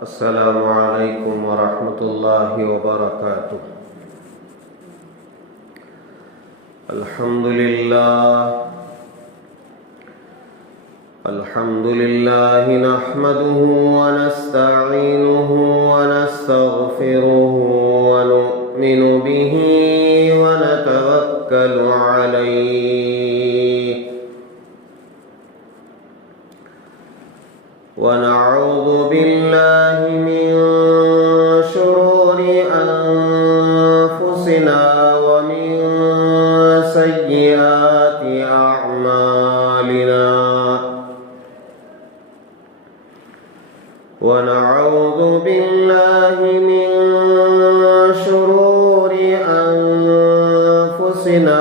السلام علیکم ورحمۃ اللہ وبرکاتہ۔ الحمد للہ نحمده ونستعینه ونستغفره ونؤمن به ونتوکل علیہ ونعوذ باللہ من شرور انفسنا ومن سیئات اعمالنا ونعوذ باللہ من شرور انفسنا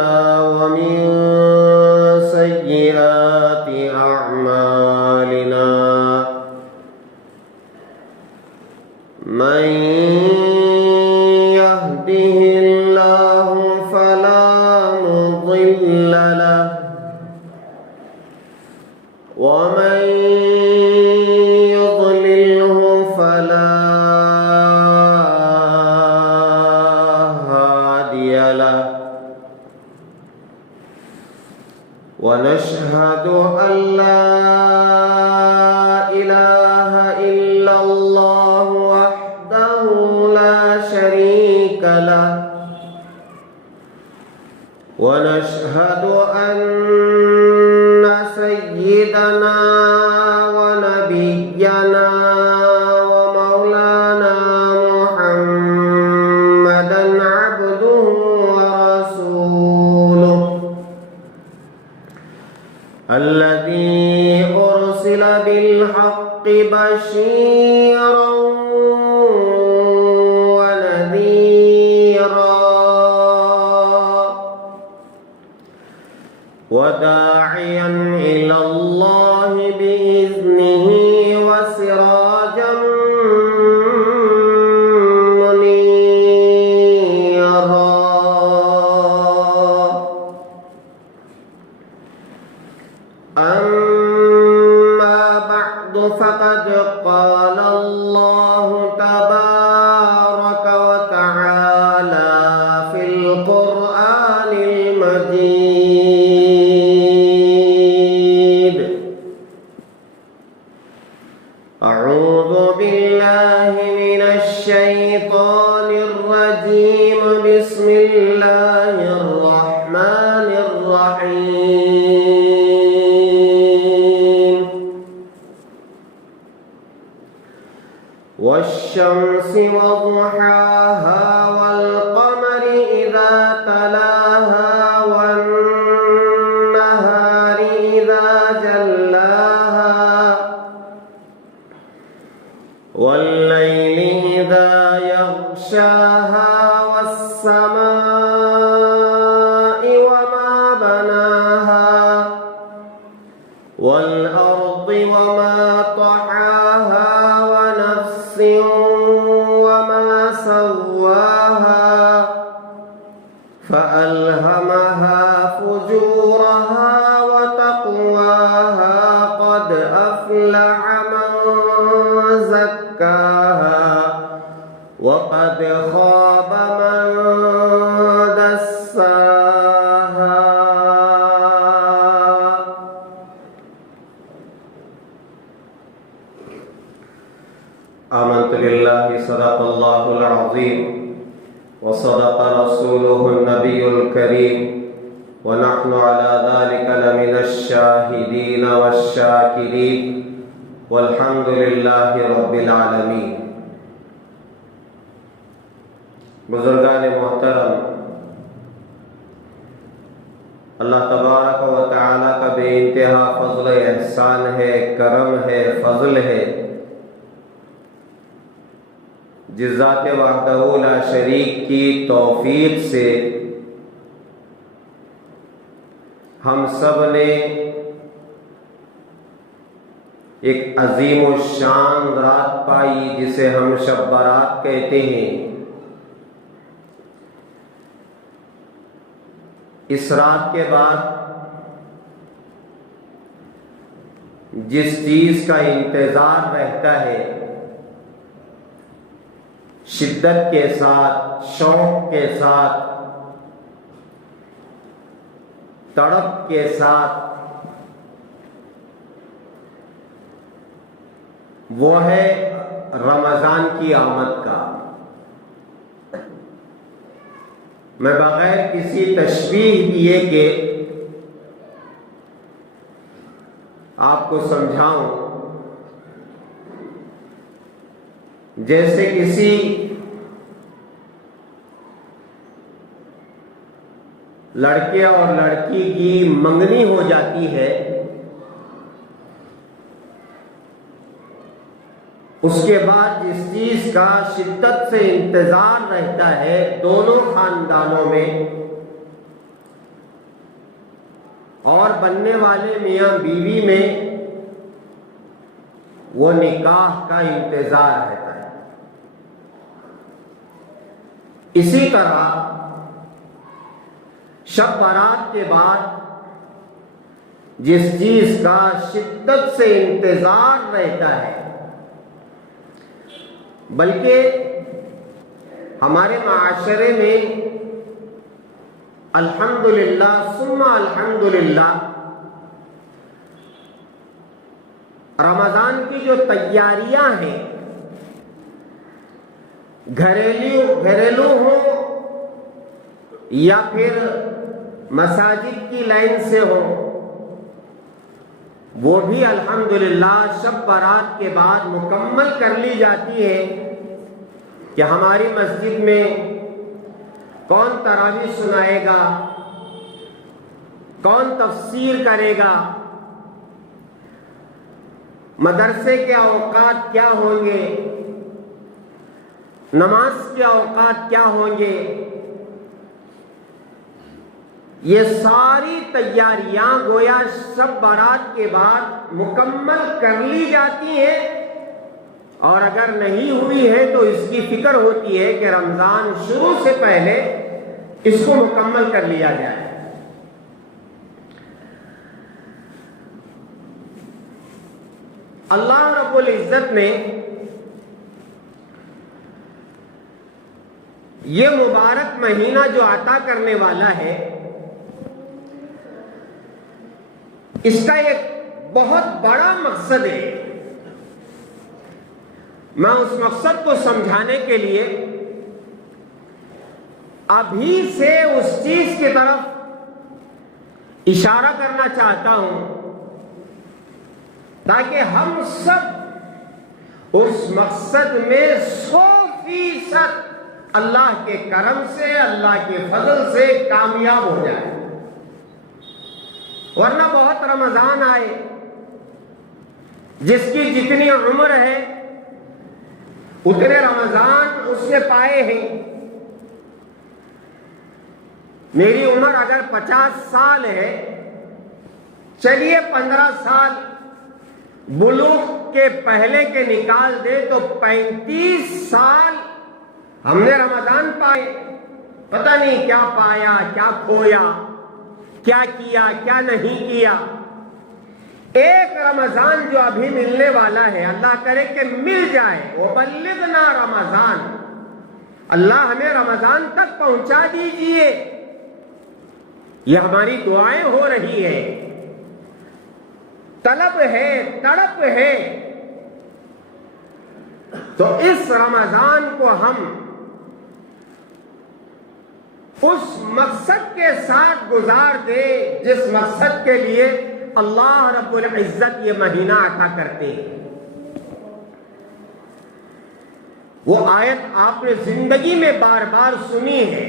ومن سیئات اعمالنا من يهده الله فلا مضل له ومن يضلله فلا هادي له ونشهد أن لا إله إلا الله وحده لا شريك له ونشهد أن سيدنا ونبينا ومولانا محمدا عبده ورسوله الذي أرسل بالحق بشيرا ونذيرا وداعيا إلى الله بإذنه وسراجا منيرا أما بعد فقد قال الله تبارك وتعالى في القرآن المجيد أعوذ بالله من الشيطان الرجيم بسم الله الرحمن الرحيم والشمس وضحاها والقمر إذا تلاها والنهار إذا جلاها والليل إذا يغشاها والسماء وما بناها والأرض وما طحاها ونفس وما سواها فألهمها فجورها وتقواها قد أفلح من زكاها وقد خاب من دساها آمنت بالله صدق الله العظيم وصدق رسوله النبي الكريم ونحن على ذلك لمن الشاهدين والشاكرين والحمد لله رب العالمين۔ بزرگان محترم، اللہ تبارک و تعالیٰ کا بے انتہا فضل احسان ہے، کرم ہے، فضل ہے، جس ذات وحدہ لا شریک کی توفیق سے ہم سب نے ایک عظیم الشان رات پائی جسے ہم شب برات کہتے ہیں۔ اس رات کے بعد جس چیز کا انتظار رہتا ہے شدت کے ساتھ، شوق کے ساتھ، تڑپ کے ساتھ، وہ ہے رمضان کی آمد کا۔ میں بغیر کسی تشبیہ دیے کہ آپ کو سمجھاؤں، جیسے کسی لڑکے اور لڑکی کی منگنی ہو جاتی ہے، اس کے بعد جس چیز کا شدت سے انتظار رہتا ہے دونوں خاندانوں میں اور بننے والے میاں بیوی میں، وہ نکاح کا انتظار رہتا ہے۔ اسی طرح شب برات کے بعد جس چیز کا شدت سے انتظار رہتا ہے، بلکہ ہمارے معاشرے میں الحمدللہ ثم الحمدللہ رمضان کی جو تیاریاں ہیں، گھریلو ہو یا پھر مساجد کی لائن سے ہو، وہ بھی الحمدللہ شب برات کے بعد مکمل کر لی جاتی ہے کہ ہماری مسجد میں کون تراویح سنائے گا، کون تفسیر کرے گا، مدرسے کے اوقات کیا ہوں گے، نماز کے اوقات کیا ہوں گے، یہ ساری تیاریاں گویا شب برات کے بعد مکمل کر لی جاتی ہیں، اور اگر نہیں ہوئی ہے تو اس کی فکر ہوتی ہے کہ رمضان شروع سے پہلے اس کو مکمل کر لیا جائے۔ اللہ رب العزت نے یہ مبارک مہینہ جو عطا کرنے والا ہے، اس کا ایک بہت بڑا مقصد ہے۔ میں اس مقصد کو سمجھانے کے لیے ابھی سے اس چیز کی طرف اشارہ کرنا چاہتا ہوں تاکہ ہم سب اس مقصد میں 100% اللہ کے کرم سے، اللہ کے فضل سے کامیاب ہو جائے۔ ورنہ بہت رمضان آئے، جس کی جتنی عمر ہے اتنے رمضان اس نے پائے ہیں۔ میری عمر اگر 50 سال ہے، چلیے 15 سال بلوغ کے پہلے کے نکال دے تو 35 سال ہم نے رمضان پائے۔ پتہ نہیں کیا پایا، کیا کھویا، کیا کیا، کیا نہیں کیا۔ ایک رمضان جو ابھی ملنے والا ہے، اللہ کرے کہ مل جائے، وَبَلِّغْنَا رمضان، اللہ ہمیں رمضان تک پہنچا دیجئے، یہ ہماری دعائیں ہو رہی ہے، طلب ہے، تڑپ ہے۔ تو اس رمضان کو ہم اس مقصد کے ساتھ گزار دے جس مقصد کے لیے اللہ رب العزت یہ مہینہ عطا کرتے ہیں۔ وہ آیت آپ نے زندگی میں بار بار سنی ہے،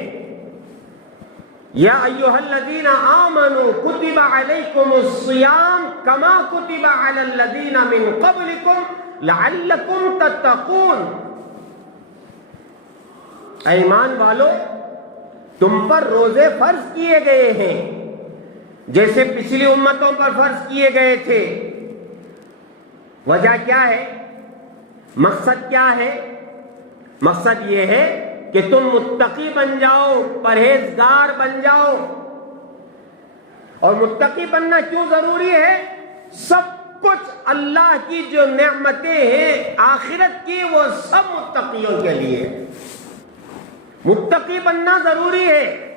یا ایھا الذین آمنوا کتب علیکم الصیام کما کتب علی الذین من قبلکم لعلکم تتقون۔ اے ایمان والو، تم پر روزے فرض کیے گئے ہیں جیسے پچھلی امتوں پر فرض کیے گئے تھے۔ وجہ کیا ہے؟ مقصد کیا ہے؟ مقصد یہ ہے کہ تم متقی بن جاؤ، پرہیزگار بن جاؤ۔ اور متقی بننا کیوں ضروری ہے؟ سب کچھ اللہ کی جو نعمتیں ہیں آخرت کی، وہ سب متقیوں کے لیے۔ متقی بننا ضروری ہے.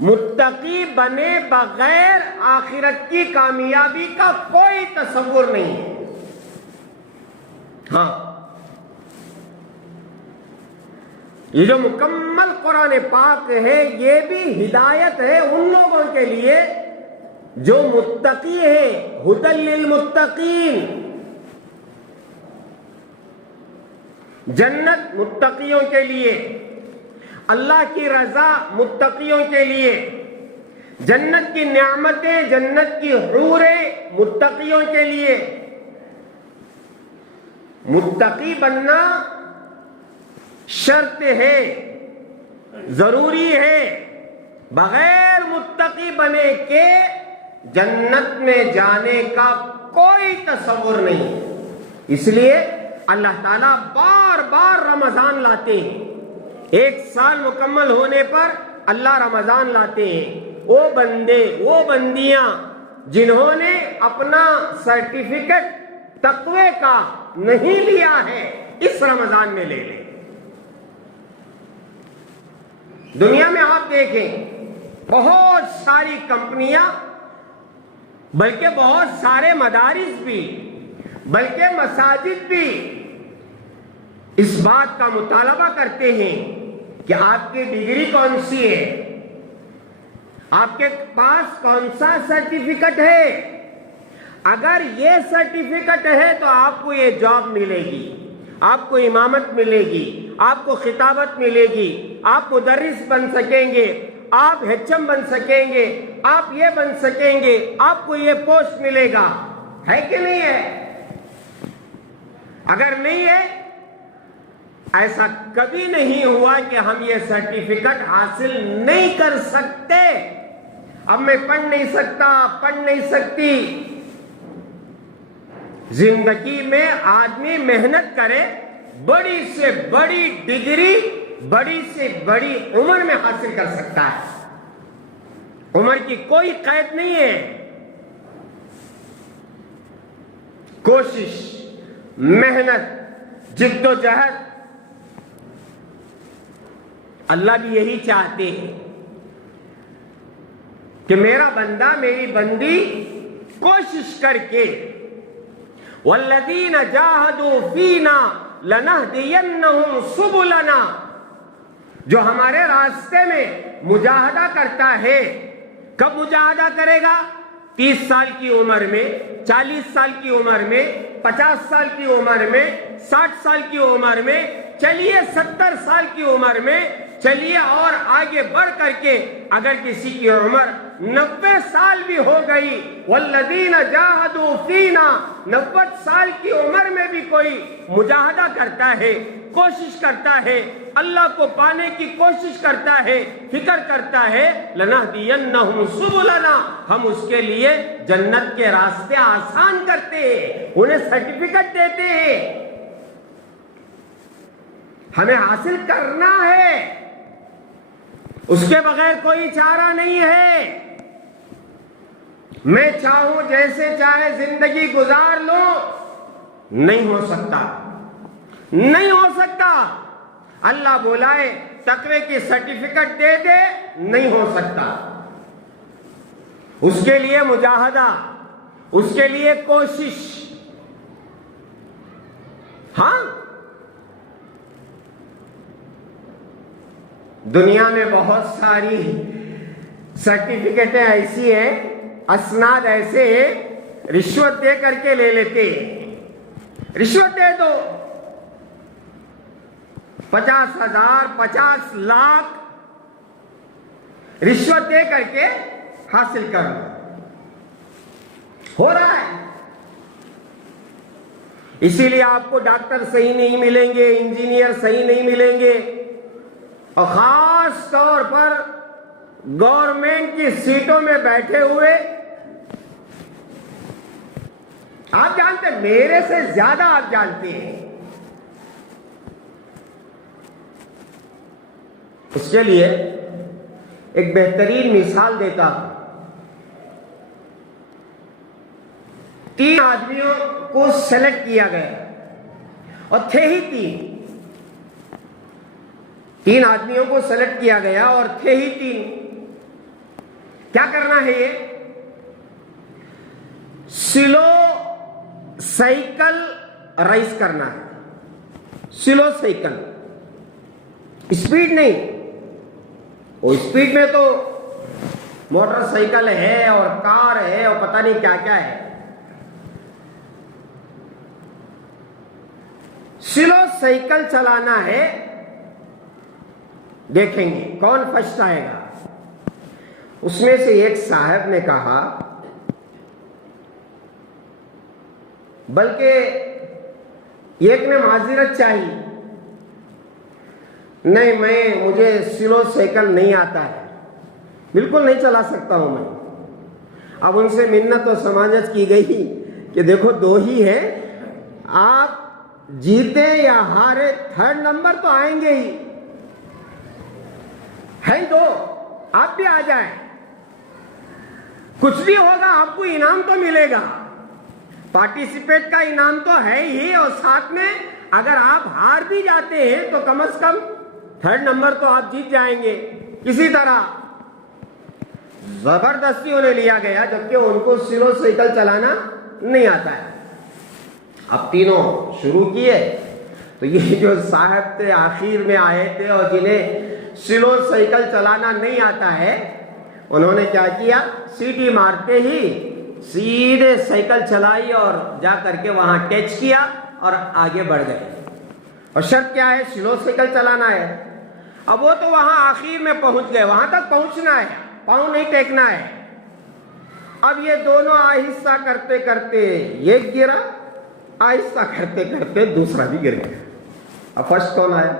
متقی بنے بغیر آخرت کی کامیابی کا کوئی تصور نہیں ہے. ہاں، یہ جو مکمل قرآن پاک ہے یہ بھی ہدایت ہے ان لوگوں کے لیے جو متقی ہے. ہدی للمتقین، جنت متقیوں کے لیے، اللہ کی رضا متقیوں کے لیے، جنت کی نعمتیں، جنت کی حوریں متقیوں کے لیے. متقی بننا شرط ہے، ضروری ہے. بغیر متقی بنے کے جنت میں جانے کا کوئی تصور نہیں. اس لیے اللہ تعالیٰ بار بار رمضان لاتے ہیں. ایک سال مکمل ہونے پر اللہ رمضان لاتے ہیں. وہ بندے، وہ بندیاں جنہوں نے اپنا سرٹیفکیٹ تقوی کا نہیں لیا ہے اس رمضان میں لے لیں. دنیا میں آپ دیکھیں بہت ساری کمپنیاں، بلکہ بہت سارے مدارس بھی، بلکہ مساجد بھی اس بات کا مطالبہ کرتے ہیں کہ آپ کی ڈگری کون سی ہے، آپ کے پاس کون سا سرٹیفکیٹ ہے. اگر یہ سرٹیفکیٹ ہے تو آپ کو یہ جاب ملے گی، آپ کو امامت ملے گی، آپ کو خطابت ملے گی، آپ مدرس بن سکیں گے، آپ ایچ ایم بن سکیں گے، آپ یہ بن سکیں گے، آپ کو یہ پوسٹ ملے گا. ہے کہ نہیں ہے؟ اگر نہیں ہے، ایسا کبھی نہیں ہوا کہ ہم یہ سرٹیفکیٹ حاصل نہیں کر سکتے. اب میں پڑھ نہیں سکتا، پڑھ نہیں سکتی. زندگی میں آدمی محنت کرے، بڑی سے بڑی ڈگری بڑی سے بڑی عمر میں حاصل کر سکتا ہے. عمر کی کوئی قید نہیں ہے. کوشش، محنت، جد و جہد، اللہ بھی یہی چاہتے ہیں کہ میرا بندہ، میری بندی کوشش کر کے والذین جاہدوا فینا لنہدینہم سبلنا، جو ہمارے راستے میں مجاہدہ کرتا ہے. کب مجاہدہ کرے گا؟ 30 سال کی عمر میں، 40 سال کی عمر میں، 50 سال کی عمر میں، 60 سال کی عمر میں، چلیے 70 سال کی عمر میں، چلیے اور آگے بڑھ کر کے اگر کسی کی عمر 90 سال بھی ہو گئی، والذین جاہدوا فینا، 90 سال کی عمر میں بھی کوئی مجاہدہ کرتا ہے، کوشش کرتا ہے، اللہ کو پانے کی کوشش کرتا ہے، فکر کرتا ہے، لنہدینہم سبلنا، ہم اس کے لیے جنت کے راستے آسان کرتے ہیں، انہیں سرٹیفکیٹ دیتے ہیں. ہمیں حاصل کرنا ہے، اس کے بغیر کوئی چارہ نہیں ہے. میں چاہوں جیسے چاہے زندگی گزار لوں، نہیں ہو سکتا، نہیں ہو سکتا. اللہ بلائے تقوی کی سرٹیفکیٹ دے دے، نہیں ہو سکتا. اس کے لیے مجاہدہ، اس کے لیے کوشش. ہاں، دنیا میں بہت ساری سرٹیفکیٹیں ایسی ہیں، اسناد ایسے ہیں، رشوت دے کر کے لے لیتے ہیں. رشوت دے دو، 50,000 50 لاکھ رشوت دے کر کے حاصل کر لو. ہو رہا ہے. اسی لیے آپ کو ڈاکٹر صحیح نہیں ملیں گے، انجینئر صحیح نہیں ملیں گے، اور خاص طور پر گورنمنٹ کی سیٹوں میں بیٹھے ہوئے. آپ جانتے ہیں، میرے سے زیادہ آپ جانتے ہیں. اس کے لیے ایک بہترین مثال دیتا ہوں. 3 آدمیوں کو سلیکٹ کیا گیا اور تھے ہی 3. 3 آدمیوں کو سلیکٹ کیا گیا اور تھے ہی 3. کیا کرنا ہے؟ یہ سلو سائیکل ریس کرنا ہے. سلو سائیکل، اسپیڈ نہیں. وہ اسپیڈ میں تو موٹر سائیکل ہے اور کار ہے اور پتہ نہیں کیا کیا ہے. سلو سائیکل چلانا ہے. دیکھیں گے کون فرسٹ آئے گا. اس میں سے ایک صاحب نے کہا، بلکہ ایک نے معذرت چاہی، نہیں مجھے سلو سائیکل نہیں آتا ہے، بالکل نہیں چلا سکتا ہوں میں. اب ان سے منت و سماجت کی گئی کہ دیکھو 2 ہی ہے، آپ جیتے یا ہارے 3rd نمبر تو آئیں گے ہی. ہے 2، آپ بھی آ جائیں، کچھ بھی ہوگا آپ کو انعام تو ملے گا. پارٹیسپیٹ کا انعام تو ہے ہی، اور ساتھ میں اگر آپ ہار بھی جاتے ہیں تو کم از کم 3rd نمبر تو آپ جیت جائیں گے. اسی طرح زبردستی انہیں لیا گیا، جبکہ ان کو سلو سائیکل چلانا نہیں آتا ہے. اب تینوں شروع کیے تو یہ جو صاحب تھے آخر میں آئے تھے اور جنہیں سلو سائیکل چلانا نہیں آتا ہے، انہوں نے کیا کیا، سیٹی مارتے ہی سیدھے سائیکل چلائی اور جا کر کے وہاں ٹچ کیا اور آگے بڑھ گئے. اور شرط کیا ہے؟ سلو سائیکل چلانا ہے. اب وہ تو وہاں آخر میں پہنچ گئے، وہاں تک پہنچنا ہے، پاؤں نہیں ٹیکنا ہے. اب یہ دونوں آہستہ کرتے کرتے ایک گرا، آہستہ کرتے کرتے دوسرا بھی گر گیا. اب فرسٹ کون آیا؟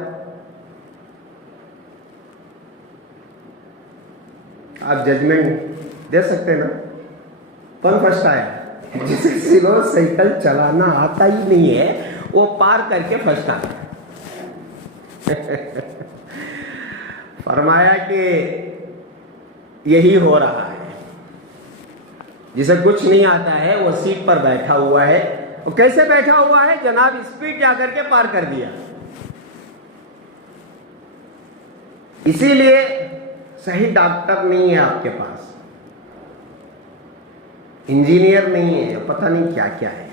آپ ججمنٹ دے سکتے نا، کون فرسٹ آیا؟ جسے سلو سائیکل چلانا آتا ہی نہیں ہے وہ پار کر کے فرسٹ آیا. فرمایا کہ یہی ہو رہا ہے، جسے کچھ نہیں آتا ہے وہ سیٹ پر بیٹھا ہوا ہے. اور کیسے بیٹھا ہوا ہے جناب؟ اسپیڈ جا کر کے پار کر دیا. اسی لیے صحیح ڈاکٹر نہیں ہے آپ کے پاس، انجینئر نہیں ہے، پتہ نہیں کیا کیا ہے.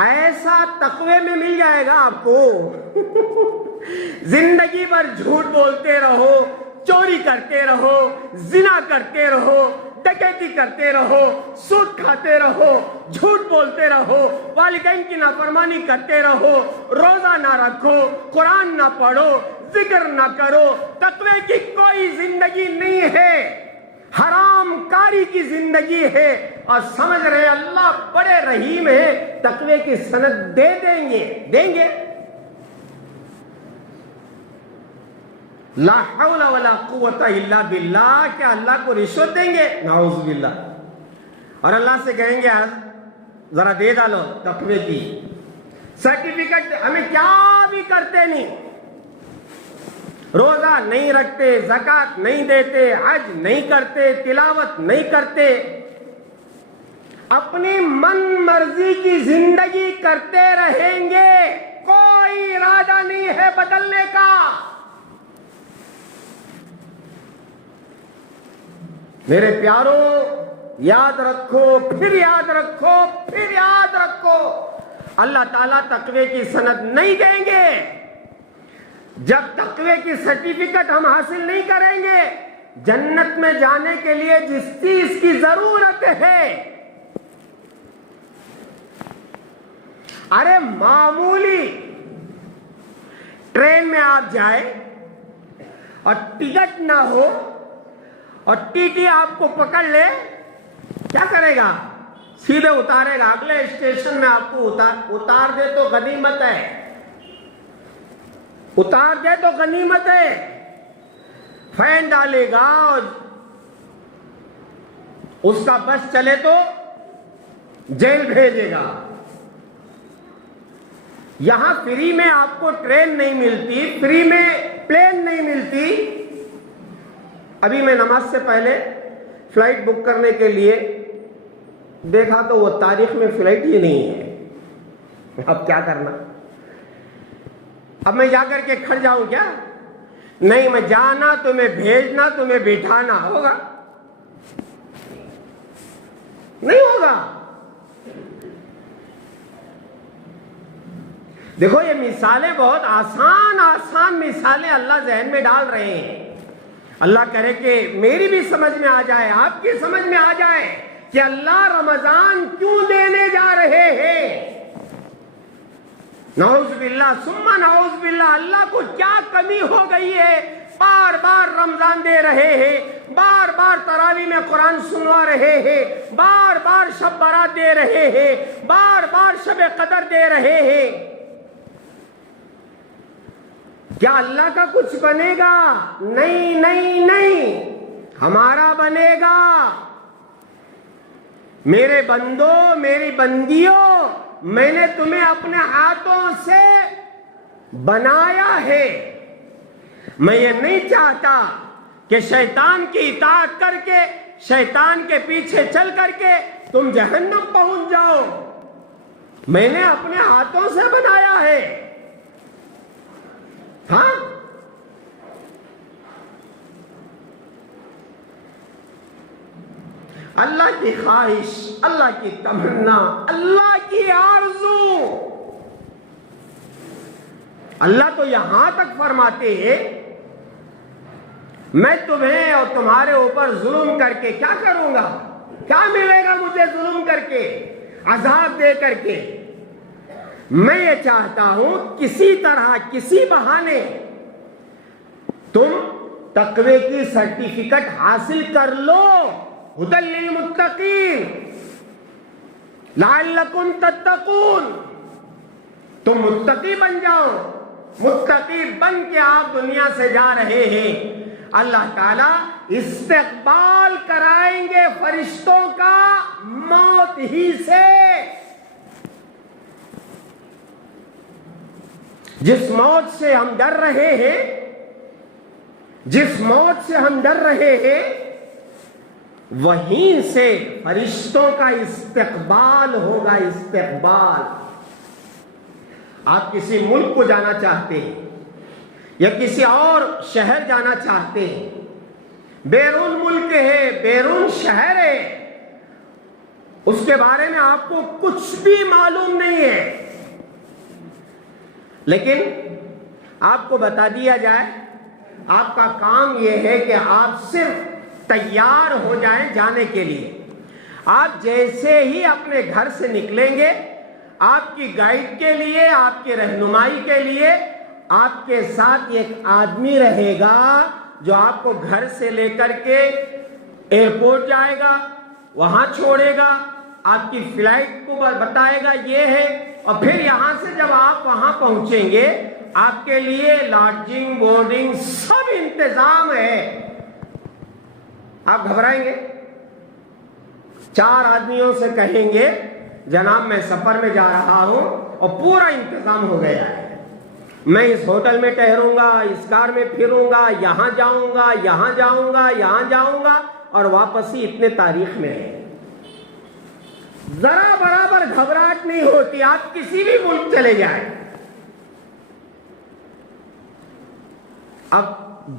ایسا تقوی میں مل جائے گا آپ کو. زندگی بھر جھوٹ بولتے رہو، چوری کرتے رہو، زنا کرتے رہو، ڈکیتی کرتے رہو، سود کھاتے رہو، جھوٹ بولتے رہو، والدین کی نافرمانی کرتے رہو، روزہ نہ رکھو، قرآن نہ پڑھو، ذکر نہ کرو، تقوی کی کوئی زندگی نہیں ہے، حرام کاری کی زندگی ہے. اور سمجھ رہے اللہ بڑے رحیم ہے، تقوی کی سند دیں گے. لا حول ولا قوت الا باللہ. کیا اللہ کو رشوت دیں گے؟ نعوذ باللہ. اور اللہ سے کہیں گے ذرا دے ڈالو تقوی کی سرٹیفکیٹ. ہمیں کیا بھی کرتے نہیں، روزہ نہیں رکھتے، زکات نہیں دیتے، حج نہیں کرتے، تلاوت نہیں کرتے، اپنی من مرضی کی زندگی کرتے رہیں گے، کوئی ارادہ نہیں ہے بدلنے کا. میرے پیارو یاد رکھو، پھر یاد رکھو، پھر یاد رکھو، اللہ تعالیٰ تقوی کی سند نہیں دیں گے جب تقوی کی سرٹیفکیٹ ہم حاصل نہیں کریں گے. جنت میں جانے کے لیے جس چیز کی ضرورت ہے، ارے معمولی ٹرین میں آپ جائیں اور ٹکٹ نہ ہو اور ٹی ٹی آپ کو پکڑ لے، کیا کرے گا؟ سیدھے اتارے گا، اگلے اسٹیشن میں آپ کو اتار دے تو غنیمت ہے، اتار دے تو غنیمت ہے. فین ڈالے گا اور اس کا بس چلے تو جیل بھیجے گا. یہاں فری میں آپ کو ٹرین نہیں ملتی، فری میں پلین نہیں ملتی. ابھی میں نماز سے پہلے فلائٹ بک کرنے کے لیے دیکھا تو وہ تاریخ میں فلائٹ ہی نہیں ہے. اب کیا کرنا؟ اب میں جا کر کے کھڑ جاؤں کیا؟ نہیں، میں جانا، تمہیں بھیجنا، تمہیں بٹھانا ہوگا؟ نہیں ہوگا۔ دیکھو یہ مثالیں بہت آسان آسان مثالیں اللہ ذہن میں ڈال رہے ہیں۔ اللہ کرے کہ میری بھی سمجھ میں آ جائے، آپ کی سمجھ میں آ جائے کہ اللہ رمضان کیوں دینے جا رہے ہیں۔ نعوذ باللہ ثم نعوذ باللہ، اللہ کو کیا کمی ہو گئی ہے؟ بار بار رمضان دے رہے ہیں، بار بار تراویح میں قرآن سنوا رہے ہیں، بار بار شب برات دے رہے ہیں، بار بار شب قدر دے رہے ہیں۔ کیا اللہ کا کچھ بنے گا؟ نہیں نہیں نہیں، ہمارا بنے گا۔ میرے بندوں، میری بندیوں، میں نے تمہیں اپنے ہاتھوں سے بنایا ہے۔ میں یہ نہیں چاہتا کہ شیطان کی اطاعت کر کے، شیطان کے پیچھے چل کر کے تم جہنم پہنچ جاؤ۔ میں نے اپنے ہاتھوں سے بنایا ہے۔ ہاں، اللہ کی خواہش، اللہ کی تمنا، اللہ کی آرزو۔ اللہ تو یہاں تک فرماتے ہیں میں تمہیں اور تمہارے اوپر ظلم کر کے کیا کروں گا؟ کیا ملے گا مجھے ظلم کر کے، عذاب دے کر کے؟ میں یہ چاہتا ہوں کسی طرح، کسی بہانے تم تقوی کی سرٹیفکیٹ حاصل کر لو۔ ھدی للمتقین لعلکم تتقون، تم متقی بن جاؤ۔ متقی بن کے آپ دنیا سے جا رہے ہیں، اللہ تعالیٰ استقبال کرائیں گے فرشتوں کا موت ہی سے۔ جس موت سے ہم ڈر رہے ہیں، جس موت سے ہم ڈر رہے ہیں، وہیں سے فرشتوں کا استقبال ہوگا۔ استقبال۔ آپ کسی ملک کو جانا چاہتے ہیں یا کسی اور شہر جانا چاہتے ہیں، بیرون ملک ہے، بیرون شہر ہے، اس کے بارے میں آپ کو کچھ بھی معلوم نہیں ہے، لیکن آپ کو بتا دیا جائے آپ کا کام یہ ہے کہ آپ صرف تیار ہو جائیں جانے کے لیے۔ آپ جیسے ہی اپنے گھر سے نکلیں گے، آپ کی گائیڈ کے لیے، آپ کی رہنمائی کے لیے آپ کے ساتھ ایک آدمی رہے گا جو آپ کو گھر سے لے کر کے ایئرپورٹ جائے گا، وہاں چھوڑے گا، آپ کی فلائٹ کو بتائے گا یہ ہے، اور پھر یہاں سے جب آپ وہاں پہنچیں گے آپ کے لیے لاڈجنگ، بورڈنگ سب انتظام ہے۔ آپ گھبرائیں گے؟ 4 آدمیوں سے کہیں گے جناب میں سفر میں جا رہا ہوں اور پورا انتظام ہو گیا ہے، میں اس ہوٹل میں ٹھہروں گا، اس کار میں پھروں گا، یہاں جاؤں گا، یہاں جاؤں گا، یہاں جاؤں گا، اور واپسی اتنے تاریخ میں ہے۔ ذرا برابر گھبراہٹ نہیں ہوتی۔ آپ کسی بھی ملک چلے جائیں، اب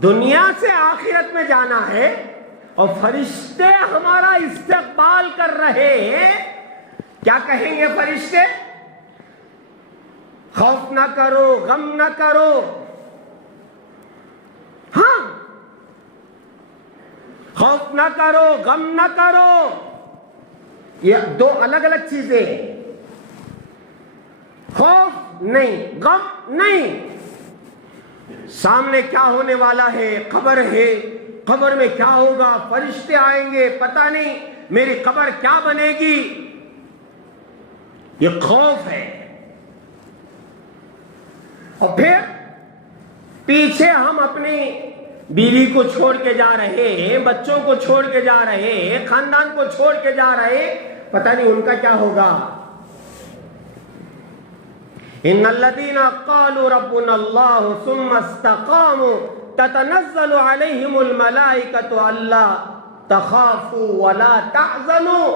دنیا سے آخرت میں جانا ہے اور فرشتے ہمارا استقبال کر رہے ہیں۔ کیا کہیں گے فرشتے؟ خوف نہ کرو، غم نہ کرو۔ ہاں، خوف نہ کرو، غم نہ کرو، یہ 2 الگ الگ چیزیں ہیں۔ خوف نہیں، غم نہیں۔ سامنے کیا ہونے والا ہے، قبر ہے، قبر میں کیا ہوگا، فرشتے آئیں گے، پتہ نہیں میری قبر کیا بنے گی، یہ خوف ہے۔ اور پھر پیچھے ہم اپنی بیوی کو چھوڑ کے جا رہے ہیں، بچوں کو چھوڑ کے جا رہے ہیں، خاندان کو چھوڑ کے جا رہے ہیں، پتہ نہیں ان کا کیا ہوگا۔ ان الذين قالوا ربنا الله ثم استقاموا تتنزل عليهم الملائكة الا تخافوا ولا تحزنوا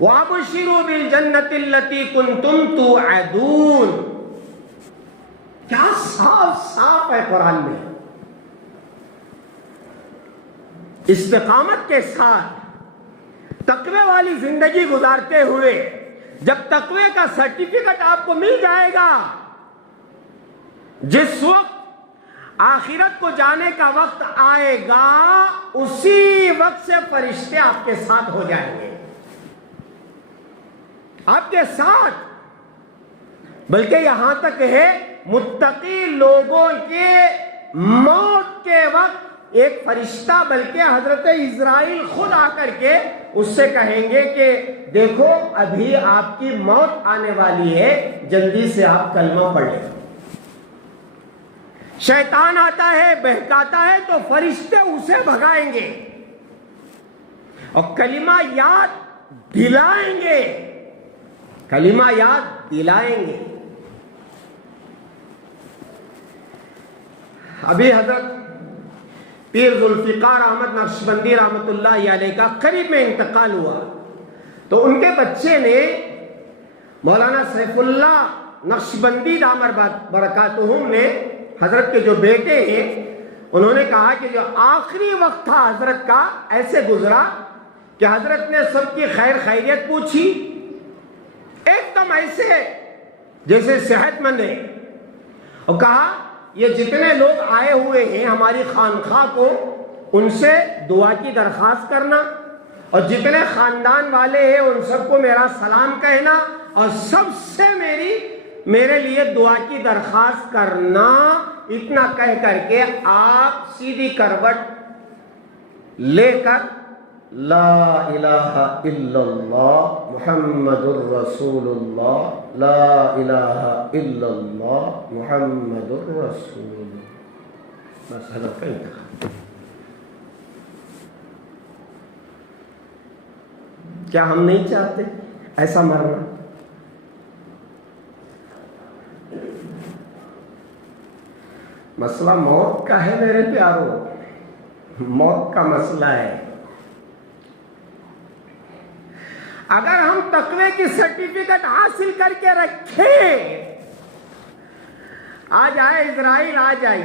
وابشروا بالجنة التي كنتم توعدون۔ کیا صاف صاف ہے قرآن میں. استقامت کے ساتھ تقوی والی زندگی گزارتے ہوئے جب تقوی کا سرٹیفکیٹ آپ کو مل جائے گا، جس وقت آخرت کو جانے کا وقت آئے گا، اسی وقت سے فرشتے آپ کے ساتھ ہو جائیں گے، آپ کے ساتھ. بلکہ یہاں تک ہے متقی لوگوں کے موت کے وقت ایک فرشتہ بلکہ حضرت اسرائیل خود آ کر کے اس سے کہیں گے کہ دیکھو ابھی آپ کی موت آنے والی ہے، جلدی سے آپ کلمہ پڑھ لیں. شیطان آتا ہے بہکاتا ہے تو فرشتے اسے بھگائیں گے اور کلمہ یاد دلائیں گے، کلمہ یاد دلائیں گے. ابھی حضرت پیر ذوالفقار احمد نقشبندی رحمت اللہ علیہ کا قریب میں انتقال ہوا تو ان کے بچے نے مولانا سیف اللہ نقشبندی دامر برکاتہم نے، حضرت کے جو بیٹے ہیں، انہوں نے کہا کہ جو آخری وقت تھا حضرت کا ایسے گزرا کہ حضرت نے سب کی خیر خیریت پوچھی، ایک دم ایسے جیسے صحت مند ہے، اور کہا یہ جتنے لوگ آئے ہوئے ہیں ہماری خانقاہ کو ان سے دعا کی درخواست کرنا، اور جتنے خاندان والے ہیں ان سب کو میرا سلام کہنا، اور سب سے میرے لیے دعا کی درخواست کرنا. اتنا کہہ کر کے آپ سیدھی کروٹ لے کر لا الہ الا اللہ محمد الرسول اللہ، لا الہ الا اللہ محمد الرسول اللہ، بس حضرت کا انتخاب. کیا ہم نہیں چاہتے ایسا مرنا؟ مسئلہ موت کا ہے میرے پیاروں، موت کا مسئلہ ہے. اگر ہم تقوی کی سرٹیفکیٹ حاصل کر کے رکھیں، آ جائے اسرائیل، آ جائیے،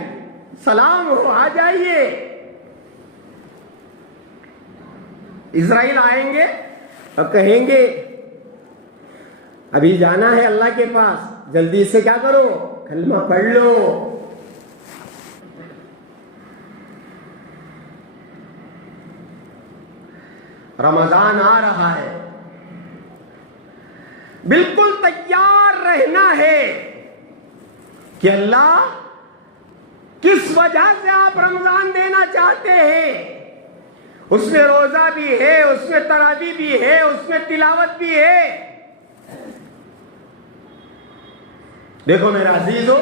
سلام ہو، آ جائیے. اسرائیل آئیں گے اور کہیں گے ابھی جانا ہے اللہ کے پاس، جلدی سے کیا کرو، کلمہ پڑھ لو. رمضان آ رہا ہے، بالکل تیار رہنا ہے کہ اللہ کس وجہ سے آپ رمضان دینا چاہتے ہیں. اس میں روزہ بھی ہے، اس میں تراویح بھی ہے، اس میں تلاوت بھی ہے. دیکھو میرے عزیزو،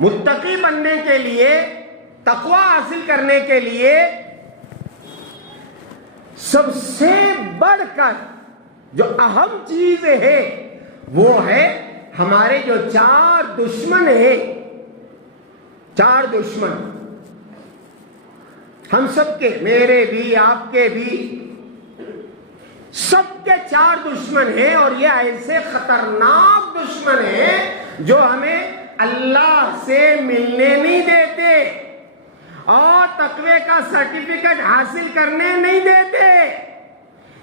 متقی بننے کے لیے، تقوی حاصل کرنے کے لیے سب سے بڑھ کر جو اہم چیز ہے وہ ہے ہمارے جو 4 دشمن ہیں، 4 دشمن ہم سب کے، میرے بھی آپ کے بھی، سب کے 4 دشمن ہیں. اور یہ ایسے خطرناک دشمن ہیں جو ہمیں اللہ سے ملنے نہیں دیتے اور تقوی کا سرٹیفکیٹ حاصل کرنے نہیں دیتے.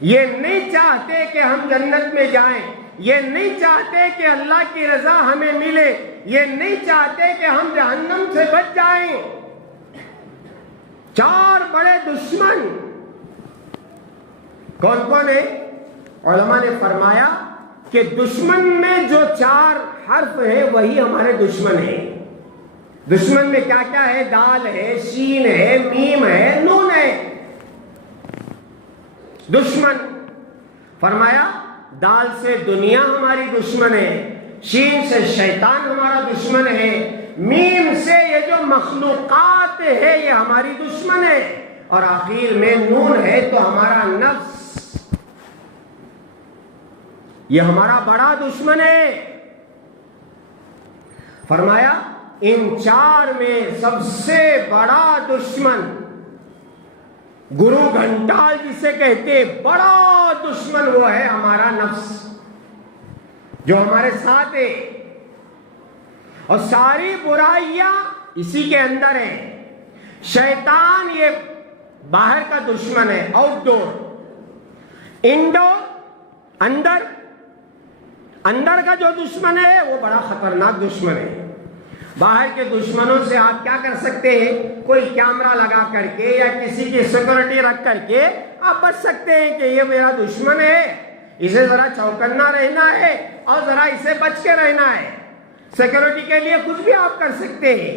یہ نہیں چاہتے کہ ہم جنت میں جائیں، یہ نہیں چاہتے کہ اللہ کی رضا ہمیں ملے، یہ نہیں چاہتے کہ ہم جہنم سے بچ جائیں. 4 بڑے دشمن کون کون ہیں؟ علماء نے فرمایا کہ دشمن میں جو 4 حرف ہیں وہی ہمارے دشمن ہیں. دشمن میں کیا کیا ہے؟ دال ہے، شین ہے، میم ہے، نون ہے. دشمن فرمایا دال سے دنیا ہماری دشمن ہے، شین سے شیطان ہمارا دشمن ہے، میم سے یہ جو مخلوقات ہے یہ ہماری دشمن ہے، اور آخر میں نون ہے تو ہمارا نفس، یہ ہمارا بڑا دشمن ہے. فرمایا ان 4 میں سب سے بڑا دشمن، گرو گھنٹال جسے کہتے بڑا دشمن، وہ ہے ہمارا نفس جو ہمارے ساتھ ہے. اور ساری برائیاں اسی کے اندر ہیں. شیطان یہ باہر کا دشمن ہے، آؤٹ ڈور. انڈور اندر، اندر کا جو دشمن ہے وہ بڑا خطرناک دشمن ہے. باہر کے دشمنوں سے آپ کیا کر سکتے ہیں؟ کوئی کیمرہ لگا کر کے یا کسی کی سیکورٹی رکھ کر کے آپ بچ سکتے ہیں کہ یہ میرا دشمن ہے، اسے ذرا چوکنا رہنا ہے اور ذرا اسے بچ کے رہنا ہے. سیکورٹی کے لیے کچھ بھی آپ کر سکتے ہیں.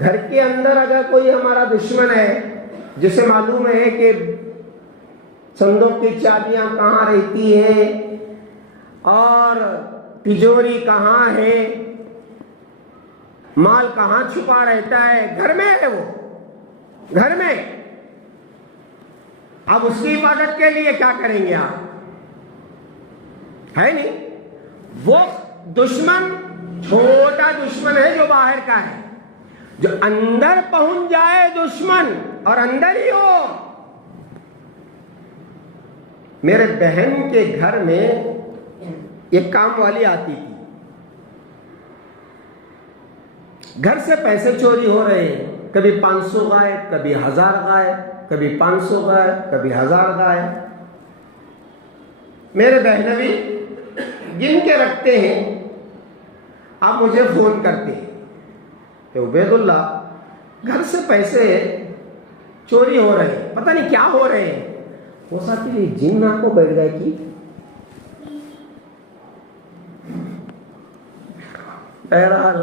گھر کے اندر اگر کوئی ہمارا دشمن ہے جسے معلوم ہے کہ صندوق کی چابیاں کہاں رہتی ہیں اور تجوری کہاں ہے، مال کہاں چھپا رہتا ہے، گھر میں ہے، وہ گھر میں. اب اس کی حفاظت کے لیے کیا کریں گے آپ؟ ہے نہیں. وہ دشمن چھوٹا دشمن ہے جو باہر کا ہے. جو اندر پہنچ جائے دشمن اور اندر ہی ہو. میرے بہن کے گھر میں ایک کام والی آتی تھی. گھر سے پیسے چوری ہو رہے ہیں، کبھی 500 غائب، کبھی 1000 غائب، کبھی 500 غائب، کبھی 1000 غائب. میرے بہنوی گن کے رکھتے ہیں. آپ مجھے فون کرتے ہیں کہ عبید اللہ گھر سے پیسے چوری ہو رہے ہیں، پتہ نہیں کیا ہو رہے ہیں. وہ ساتھی جن نہ کو بیٹھ گئے کی بہرحال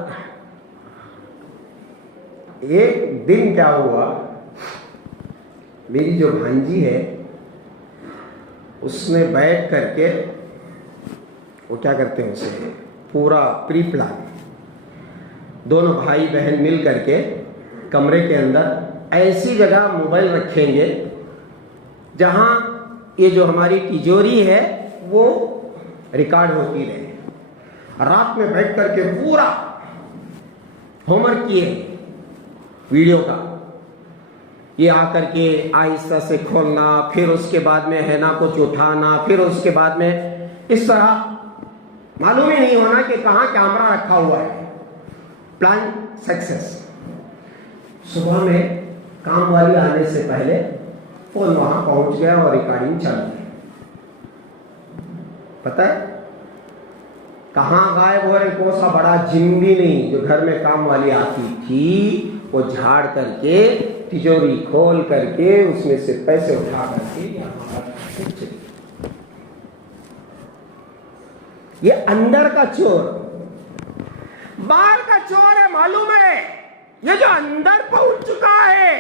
ایک دن کیا ہوا، میری جو بھانجی ہے اس نے بیٹھ کر کے وہ کیا کرتے ہیں، اسے پورا پری پلان، دونوں بھائی بہن مل کر کے کمرے کے اندر ایسی جگہ موبائل رکھیں گے جہاں یہ جو ہماری تجوری ہے وہ ریکارڈ ہوتی رہے. رات میں بیٹھ کر کے پورا ہوم ورک کیے ویڈیو کا. یہ آ کر کے آہستہ سے کھولنا، پھر اس کے بعد میں ہینا کو اٹھانا، پھر اس کے بعد میں اس طرح معلوم ہی نہیں ہونا کہ کہاں کیمرہ رکھا ہوا ہے. Plan success. صبح میں کام والی آنے سے پہلے فون وہاں پہنچ گیا اور ریکارڈنگ چل گئی. پتہ ہے کہاں غائب ہو رہے؟ کوئی سا بڑا جن بھی نہیں. جو گھر میں کام والی آتی تھی وہ جھاڑ کر کے تجوری کھول کر کے اس میں سے پیسے اٹھا کر کے یہ اندر کا چور. باہر کا چور ہے معلوم ہے، یہ جو اندر پہنچ چکا ہے.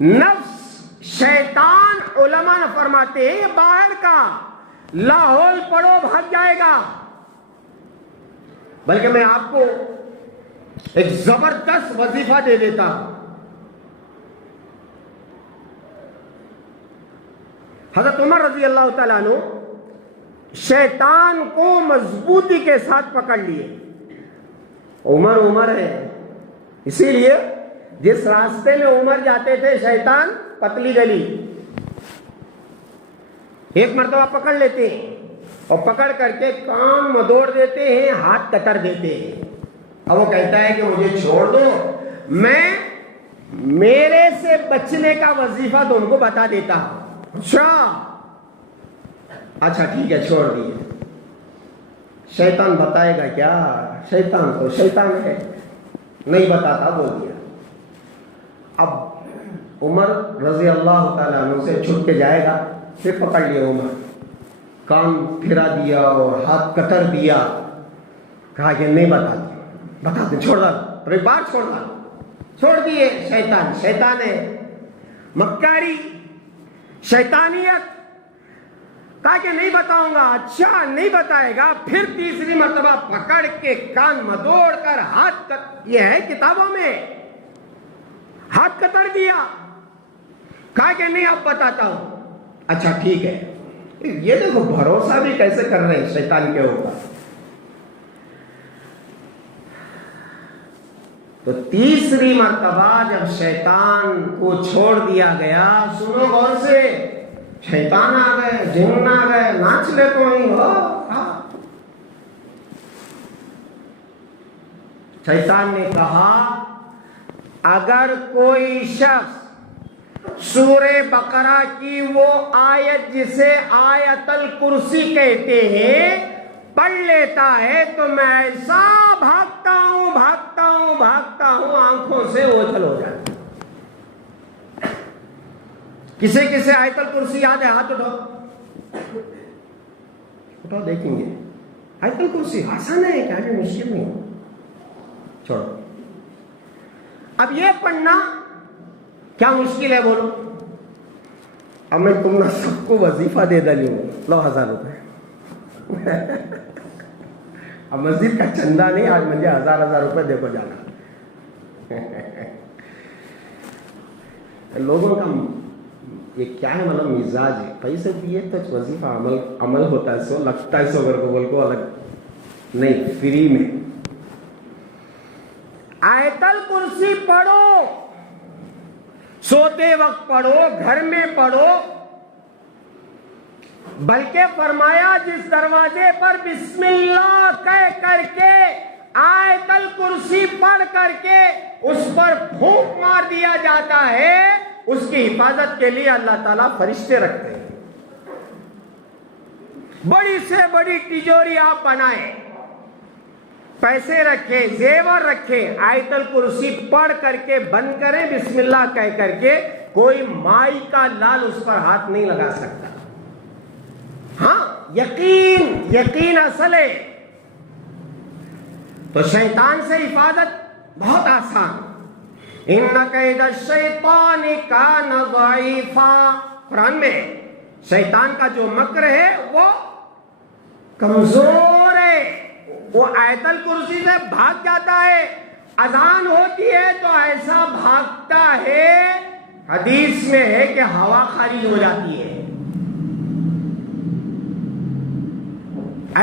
نفس شیطان علماء نے فرماتے ہیں یہ باہر کا لاہور پڑو بھاگ جائے گا. بلکہ میں آپ کو ایک زبردست وظیفہ دے دیتا ہوں. حضرت عمر رضی اللہ تعالیٰ عنہ شیطان کو مضبوطی کے ساتھ پکڑ لیے. عمر ہے، اسی لیے جس راستے میں عمر جاتے تھے شیطان پتلی گلی، ایک مرتبہ پکڑ لیتے ہیں اور پکڑ کر کے کان مدوڑ دیتے ہیں، ہاتھ کتر دیتے ہیں. اب وہ کہتا ہے کہ مجھے چھوڑ دو، میں میرے سے بچنے کا وظیفہ تم کو بتا دیتا ہوں. اچھا ٹھیک ہے، چھوڑ دیے. شیطان بتائے گا کیا؟ شیطان تو شیطان ہے، نہیں بتاتا، بول دیا. اب عمر رضی اللہ تعالیٰ عنہ سے چھٹ کے جائے گا، پھر پکڑ لیا عمر، کان پھرا دیا اور ہاتھ کتر دیا. کہا کہ نہیں بتاتے، چھوڑ ڈال. اور ایک بار چھوڑ دیے. شیطان ہے، مکاری، شیطانیت. کہا کہ نہیں بتاؤں گا. اچھا نہیں بتائے گا. پھر تیسری مرتبہ پکڑ کے کان مدوڑ کر ہاتھ یہ ہے کتابوں میں، ہاتھ کتر دیا. کہا کہ نہیں اب بتاتا ہوں. اچھا ٹھیک ہے. یہ دیکھو بھروسہ بھی کیسے کر رہے ہیں شیطان کے اوپر. تو تیسری مرتبہ جب شیطان کو چھوڑ دیا گیا، سنو غور سے، شیطان آ گئے، جن آ گئے، ناچ لے کوئی ہو، شیطان نے کہا اگر کوئی شخص سورہ بقرہ کی وہ آیت جسے آیت الکرسی کہتے ہیں پڑھ لیتا ہے تو میں ایسا بھاگتا ہوں آنکھوں سے اوجھل ہو جاتا. کسے کسے آیت الکرسی یاد ہے؟ ہاتھ اٹھاؤ دیکھیں گے. آیت الکرسی آسان ہے کیا؟ بھی مشکل نہیں. چھوڑو. اب یہ پڑھنا کیا مشکل ہے بولو؟ اب میں تم نے سب کو وظیفہ دے ڈالی ہوں. لو 1000 روپے. اب مسجد کا چندہ نہیں، آج مجھے 1000 روپے دے کو جانا. لوگوں کا یہ کیا ہے مطلب مزاج ہے، پیسے دیے تو وظیفہ عمل ہوتا ہے، سو لگتا ہے سو کو بول کو الگ نہیں، فری میں. آیت الکرسی پڑھو، سوتے وقت پڑھو، گھر میں پڑھو. بلکہ فرمایا جس دروازے پر بسم اللہ کہہ کر کے آیت الکرسی پڑھ کر کے اس پر پھونک مار دیا جاتا ہے، اس کی حفاظت کے لیے اللہ تعالیٰ فرشتے رکھتے ہیں. بڑی سے بڑی تجوری آپ بنائیں، پیسے رکھے، زیور رکھے، آیت الکرسی پڑھ کر کے بند کریں بسم اللہ کہہ کر کے، کوئی مائی کا لال اس پر ہاتھ نہیں لگا سکتا. ہاں یقین اصل ہے. تو شیطان سے حفاظت بہت آسان. ان کید الشیطان کان ضعیفا، قرآن میں شیطان کا جو مکر ہے وہ کمزور ہے. وہ آیت الکرسی سے بھاگ جاتا ہے، اذان ہوتی ہے تو ایسا بھاگتا ہے، حدیث میں ہے کہ ہوا خارج ہو جاتی ہے،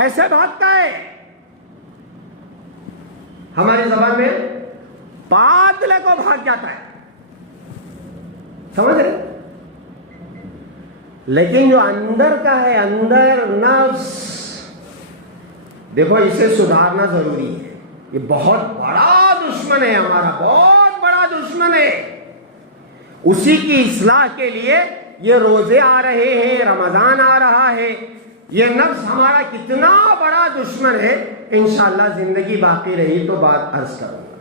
ایسے بھاگتا ہے. ہماری زبان میں پاتلے کو بھاگ جاتا ہے، سمجھ رہے؟ لیکن جو اندر کا ہے، اندر نفس، دیکھو اسے سدھارنا ضروری ہے. یہ بہت بڑا دشمن ہے ہمارا، بہت بڑا دشمن ہے. اسی کی اصلاح کے لیے یہ روزے آ رہے ہیں، رمضان آ رہا ہے. یہ نفس ہمارا کتنا بڑا دشمن ہے، انشاءاللہ زندگی باقی رہی تو بات عرض کروں گا.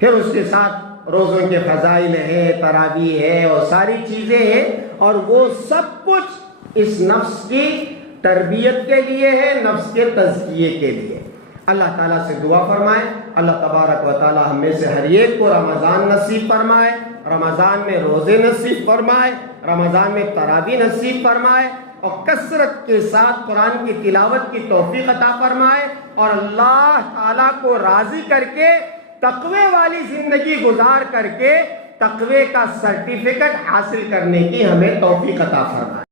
پھر اس کے ساتھ روزوں کے فضائل ہے، تراویح ہے اور ساری چیزیں ہیں، اور وہ سب کچھ اس نفس کی تربیت کے لیے ہے، نفس کے تزکیے کے لیے. اللہ تعالیٰ سے دعا فرمائے اللہ تبارک و تعالیٰ ہم میں سے ہر ایک کو رمضان نصیب فرمائے، رمضان میں روزے نصیب فرمائے، رمضان میں تراویح نصیب فرمائے، اور کثرت کے ساتھ قرآن کی تلاوت کی توفیق عطا فرمائے، اور اللہ تعالیٰ کو راضی کر کے تقوی والی زندگی گزار کر کے تقوی کا سرٹیفکیٹ حاصل کرنے کی ہمیں توفیق عطا فرمائے.